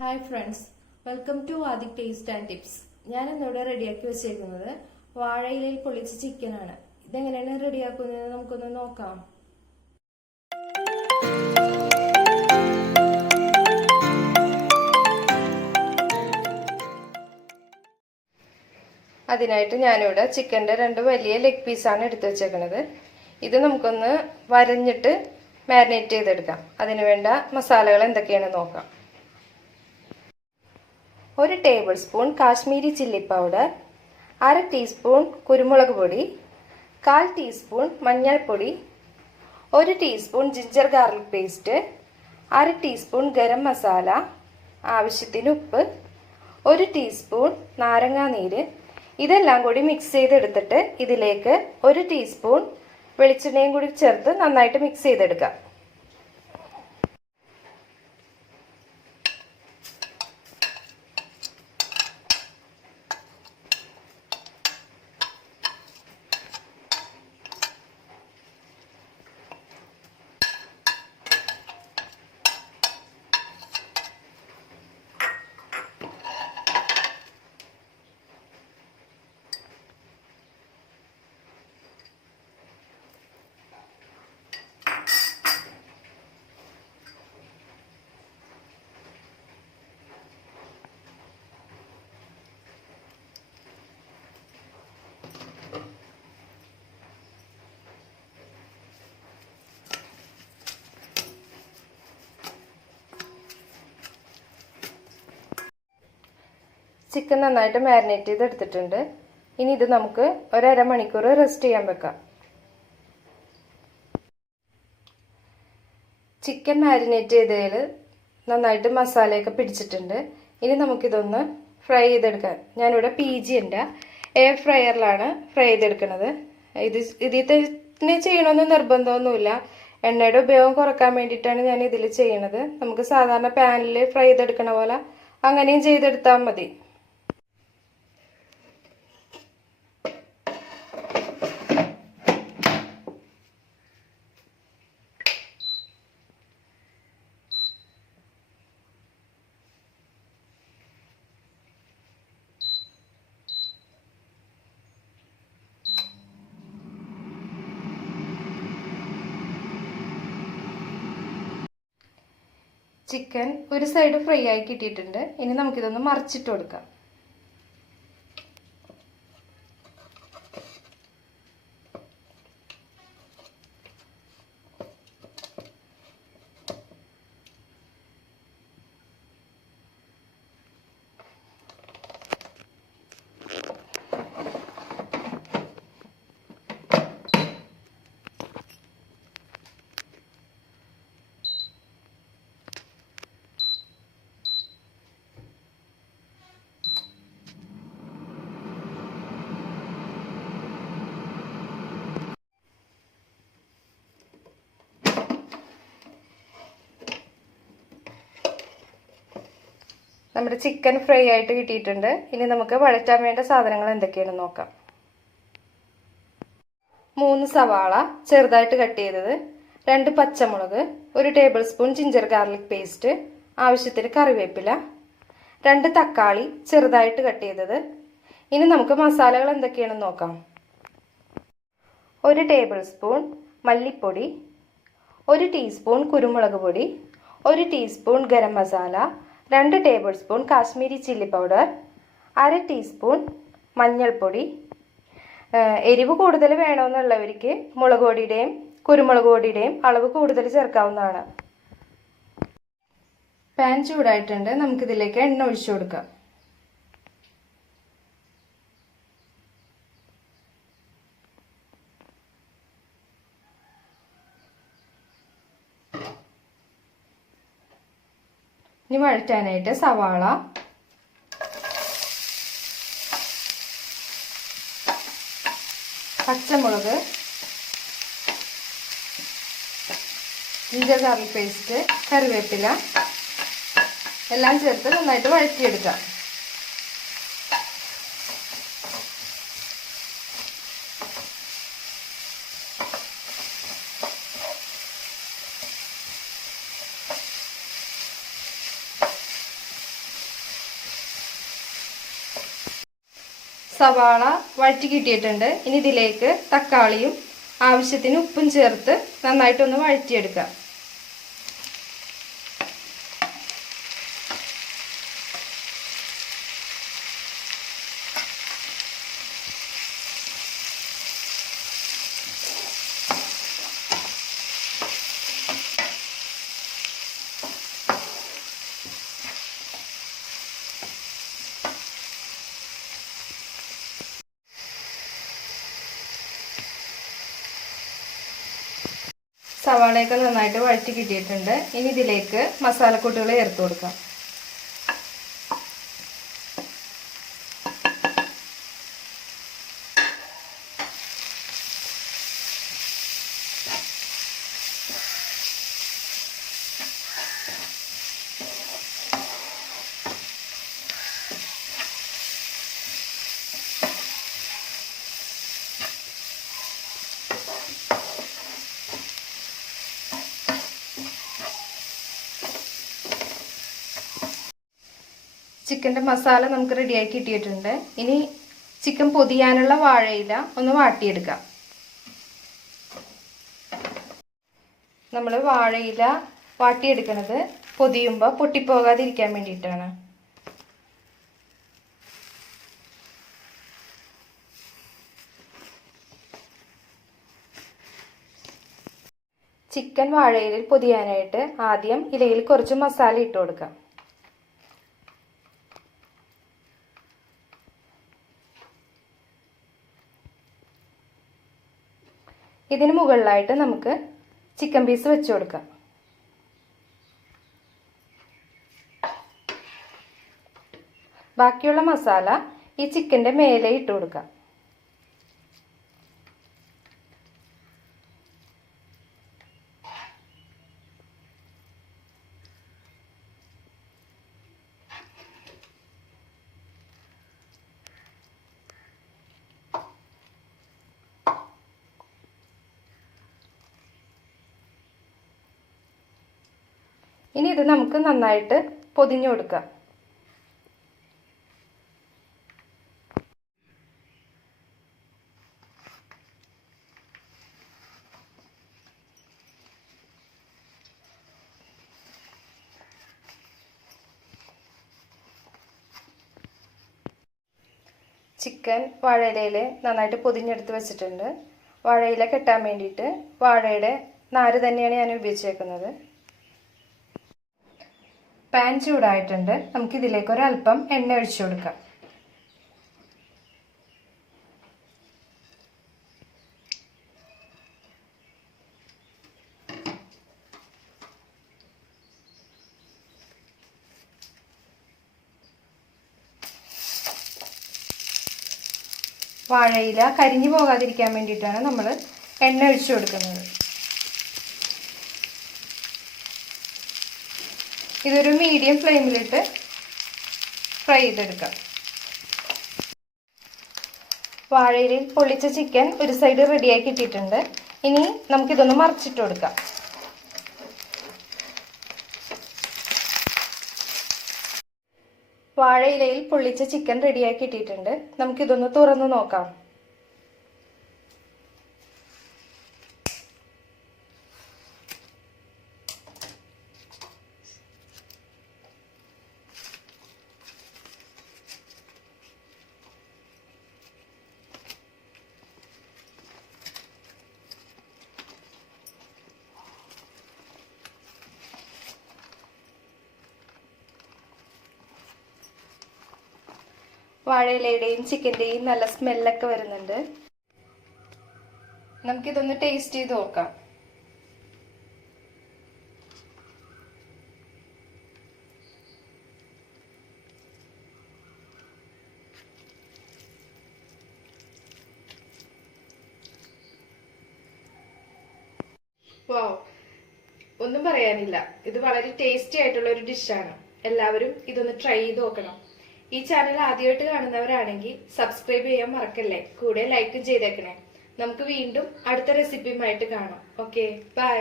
Hi friends welcome to Aadhik taste and tips ഞാൻ ഇന്നിവിടെ റെഡിയാക്കി വെച്ചേക്കുന്നത് വാഴയിലയിൽ പൊളിച്ച ചിക്കനാണ് ഇതെങ്ങനെയാണ് റെഡിയാക്കുന്നത് നമുക്കൊന്ന് നോക്കാം. അതിനായിട്ട് ഞാനിവിടെ ചിക്കന്റെ രണ്ട് വലിയ ലെഗ് പീസാണ് എടുത്തു വെച്ചേക്കുന്നത് ഇത് നമുക്കൊന്ന് വരഞ്ഞിട്ട് മാരിനേറ്റ് ചെയ്തെടുക്കാം. അതിനുവേണ്ട മസാലകൾ എന്തൊക്കെയാണെന്ന് നോക്കാം. ഒരു tablespoon Kashmiri chilli powder അര ടീസ്പൂൺ കുരുമുളക് പൊടി കാൽ ടീസ്പൂൺ മഞ്ഞൾപ്പൊടി ഒരു ടീസ്പൂൺ ജിഞ്ചർ ഗാർലിക് പേസ്റ്റ് അര ടീസ്പൂൺ ഗരം മസാല ആവശ്യത്തിന് ഉപ്പ് ഒരു ടീസ്പൂൺ നാരങ്ങാനീര് ഇതെല്ലാം കൂടി മിക്സ് ചെയ്തെടുത്തിട്ട് ഇതിലേക്ക് ഒരു ടീസ്പൂൺ വെളിച്ചെണ്ണയും കൂടി ചേർത്ത് നന്നായിട്ട് മിക്സ് ചെയ്തെടുക്കാം. ചിക്കൻ നന്നായിട്ട് മാരിനേറ്റ് ചെയ്ത് എടുത്തിട്ടുണ്ട് ഇനി ഇത് നമുക്ക് ഒരര മണിക്കൂർ റെസ്റ്റ് ചെയ്യാൻ വെക്കാം. ചിക്കൻ മാരിനേറ്റ് ചെയ്തതിൽ നന്നായിട്ട് മസാലയൊക്കെ പിടിച്ചിട്ടുണ്ട്. ഇനി നമുക്കിതൊന്ന് ഫ്രൈ ചെയ്തെടുക്കാം. ഞാനിവിടെ പി ജി എന്റെ എയർ ഫ്രയറിലാണ് ഫ്രൈ ചെയ്തെടുക്കുന്നത്. ഇത് ഇതിൽ തന്നെ ചെയ്യണമെന്ന് നിർബന്ധമൊന്നുമില്ല. എണ്ണയുടെ ഉപയോഗം കുറയ്ക്കാൻ വേണ്ടിയിട്ടാണ് ഞാൻ ഇതിൽ ചെയ്യണത്. നമുക്ക് സാധാരണ പാനിൽ ഫ്രൈ ചെയ്തെടുക്കണ പോലെ അങ്ങനെയും ചെയ്തെടുത്താൽ മതി. ചിക്കൻ ഒരു സൈഡ് ഫ്രൈ ആയി കിട്ടിയിട്ടുണ്ട്. ഇനി നമുക്കിതൊന്ന് മറിച്ചിട്ട് കൊടുക്കാം. നമ്മുടെ ചിക്കൻ ഫ്രൈ ആയിട്ട് കിട്ടിയിട്ടുണ്ട്. ഇനി നമുക്ക് വഴറ്റാൻ വേണ്ട സാധനങ്ങൾ എന്തൊക്കെയാണെന്ന് നോക്കാം. മൂന്ന് സവാള ചെറുതായിട്ട് കട്ട് ചെയ്തത്. രണ്ട് പച്ചമുളക് ഒരു tablespoon ginger garlic paste ആവശ്യത്തിന് കറിവേപ്പില. രണ്ട് തക്കാളി ചെറുതായിട്ട് കട്ട് ചെയ്തത്. ഇനി നമുക്ക് മസാലകൾ എന്തൊക്കെയാണെന്ന് നോക്കാം. ഒരു ടേബിൾ സ്പൂൺ മല്ലിപ്പൊടി ഒരു ടീസ്പൂൺ കുരുമുളക് പൊടി ഒരു ടീസ്പൂൺ ഗരം മസാല രണ്ട് tablespoon Kashmiri chilli powder അര ടീസ്പൂൺ മഞ്ഞൾപ്പൊടി. എരിവ് കൂടുതൽ വേണമെന്നുള്ളവർക്ക് മുളക് പൊടിയുടെയും കുരുമുളക് പൊടിയുടെയും അളവ് കൂടുതൽ ചേർക്കാവുന്നതാണ്. പാൻ ചൂടായിട്ടുണ്ട്. നമുക്കിതിലേക്ക് എണ്ണ ഒഴിച്ചു കൊടുക്കാം. ഇനി വഴറ്റാനായിട്ട് സവാള. പച്ചമുളക്. ജിഞ്ചർ ഗാർലിക് പേസ്റ്റ് കറിവേപ്പില. എല്ലാം ചേർത്ത് നന്നായിട്ട് വഴറ്റിയെടുക്കാം. സവാള വഴറ്റി കിട്ടിയിട്ടുണ്ട് ഇനി ഇതിലേക്ക് തക്കാളിയും ആവശ്യത്തിന് ഉപ്പും ചേർത്ത് നന്നായിട്ടൊന്ന് വഴറ്റിയെടുക്കാം. സവാളയൊക്കെ നന്നായിട്ട് വഴറ്റി കിട്ടിയിട്ടുണ്ട്. ഇനി ഇതിലേക്ക് മസാലക്കൂട്ടുകൾ ചേർത്ത് കൊടുക്കാം. ചിക്കന്റെ മസാല നമുക്ക് റെഡിയാക്കി കിട്ടിയിട്ടുണ്ട്. ഇനി ചിക്കൻ പൊതിയാനുള്ള വാഴയില ഒന്ന് വാട്ടിയെടുക്കാം. നമ്മൾ വാഴയില വാട്ടിയെടുക്കണത് പൊതിയുമ്പോൾ പൊട്ടിപ്പോകാതിരിക്കാൻ വേണ്ടിയിട്ടാണ്. ചിക്കൻ വാഴയിലിൽ പൊതിയാനായിട്ട് ആദ്യം ഇലയിൽ കുറച്ച് മസാല ഇട്ട് കൊടുക്കാം. ഇതിന് മുകളിലായിട്ട് നമുക്ക് ചിക്കൻ പീസ് വെച്ച് കൊടുക്കാം. ബാക്കിയുള്ള മസാല ഈ ചിക്കന്റെ മേലെ ഇട്ട് കൊടുക്കാം. ഇനി ഇത് നമുക്ക് നന്നായിട്ട് പൊതിഞ്ഞു കൊടുക്കാം. ചിക്കൻ വാഴയിലയിൽ നന്നായിട്ട് പൊതിഞ്ഞെടുത്ത് വെച്ചിട്ടുണ്ട്. വാഴയില കെട്ടാൻ വേണ്ടിയിട്ട് വാഴയുടെ നാര് തന്നെയാണ് ഞാൻ ഉപയോഗിച്ചേക്കുന്നത്. പാൻ ചൂടായിട്ടുണ്ട്. നമുക്കിതിലേക്ക് ഒരല്പം എണ്ണ ഒഴിച്ചു കൊടുക്കാം. വാഴയില കരിഞ്ഞു പോകാതിരിക്കാൻ വേണ്ടിയിട്ടാണ് നമ്മൾ എണ്ണ ഒഴിച്ചു കൊടുക്കുന്നത്. ഇതൊരു മീഡിയം ഫ്ലെയിമിലിട്ട് ഫ്രൈ ചെയ്തെടുക്കാം. വാഴയിൽ പൊള്ളിച്ച ചിക്കൻ ഒരു സൈഡ് റെഡിയാക്കി ഇട്ടിട്ടുണ്ട് ഇനി നമുക്കിതൊന്ന് മറിച്ചിട്ട് കൊടുക്കാം. വാഴയിലയിൽ പൊള്ളിച്ച ചിക്കൻ റെഡിയാക്കി ഇട്ടിട്ടുണ്ട് നമുക്കിതൊന്ന് തുറന്ന് നോക്കാം. വാഴയിലയുടെയും ചിക്കന്റെയും നല്ല സ്മെല്ലൊക്കെ വരുന്നുണ്ട്. നമുക്കിതൊന്ന് ടേസ്റ്റ് ചെയ്ത് നോക്കാം. വാവ് ഒന്നും പറയാനില്ല. ഇത് വളരെ ടേസ്റ്റി ആയിട്ടുള്ള ഒരു ഡിഷാണ് എല്ലാവരും ഇതൊന്ന് ട്രൈ ചെയ്ത് നോക്കണം. ഈ ചാനൽ ആദ്യമായിട്ട് കാണുന്നവരാണെങ്കിൽ സബ്സ്ക്രൈബ് ചെയ്യാൻ മറക്കല്ലേ? കൂടെ ലൈക്കും ചെയ്തേക്കണേ. നമുക്ക് വീണ്ടും അടുത്ത റെസിപ്പിയുമായിട്ട് കാണാം. Okay bye